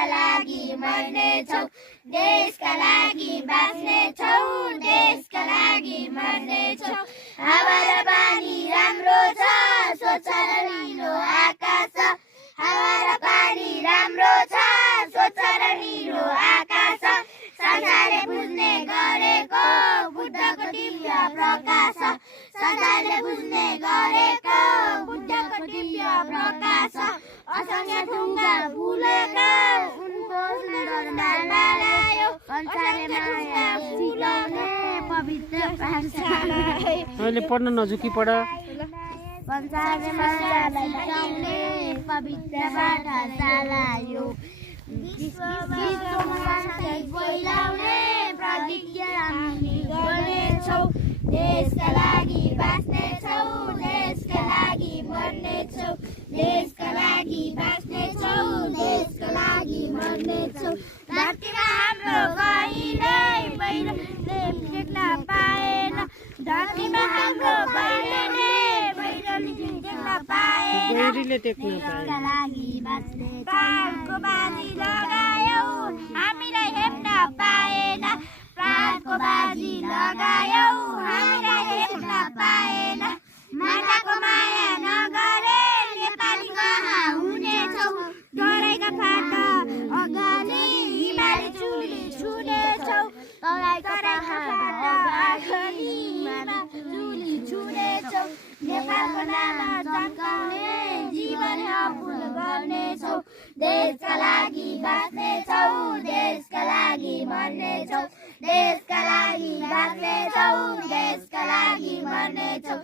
देशका लागि मर्नेछौ देशका लागि बाँच्नेछौ देशका लागि मर्नेछौ हावा र पानी राम्रो छ स्वच्छ र नीलो आकाश हावा र पानी राम्रो छ स्वच्छ र नीलो आकाश संसारले बुझ्ने गरेको बुद्धको दिव्य प्रकाश संसारले बुझ्ने गरेको बुद्धको दिव्य प्रकाश असंख्य ढुङ्गा फुलेका उनको सुन्दर मालायो संसारले माया सिकाउने पवित्र पाठशाला अहिले पढ्न नझुकी पढ संसारले मायालाई सिकाउने पवित्र पाठशाला यो विश्वमा शान्ति फैलाउने प्रतिज्ञा हामी गर्नेछौँ देशका लागि बाँच्नेछौँ देशका लागि मर्नेछौँ देशका लागि बाँच्नेछौँ देशका लागि मर्नेछौँ धरतीमा हाम्रो कहिल्यै पहिरोले देख्न पाएन धरतीमा हाम्रो कहिल्यै पहिरोले देख्न पाएन देशका लागि बाँच्ने प्राणको बाजी लगायौ हामीलाई हेप्न पाएन प्राणको बाजी लगायौ हामीलाई हेप्न पाएन माटाको माया नगरे नेपाली कहाँ हुनेछौ डराइका फाटा अगाडि हिमाली चुली छुनेछौ तराइका फाटा अगाडि चुली छुनेछौ नेपालको नाम चम्काउने जीवन अफुल गर्नेछौ देशका लागि बाँच्नेछौ देशका लागि मर्नेछौ देशका लागि बाँच्नेछौ देशका लागि मर्नेछौ